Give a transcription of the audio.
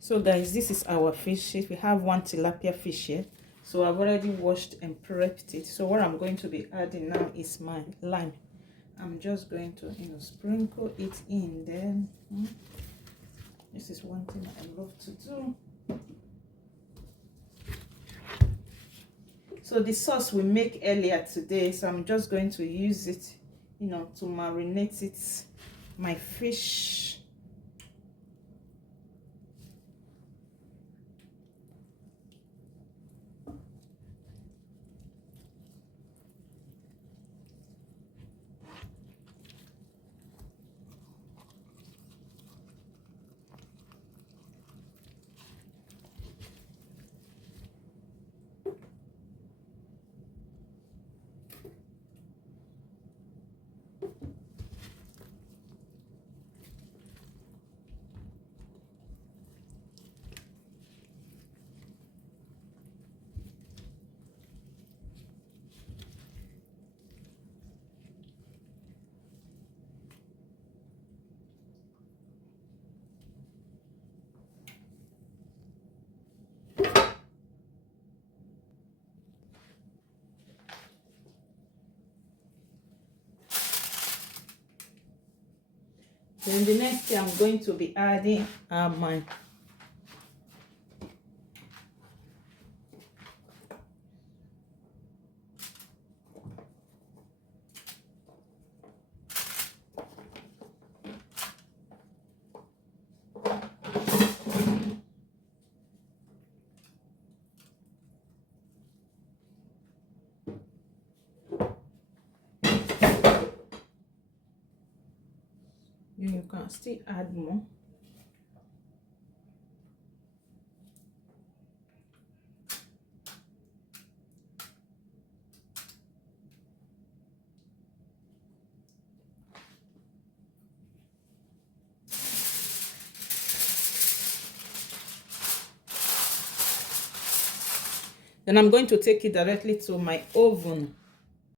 So guys, this is our fish. We have one tilapia fish here. So I've already washed and prepped it. So what I'm going to be adding now is my lime. I'm just going to, sprinkle it in there. This is one thing I love to do. So the sauce we make earlier today, so I'm just going to use it, to marinate it, my fish. Then the next thing I'm going to be adding are my you can still add more. Then I'm going to take it directly to my oven.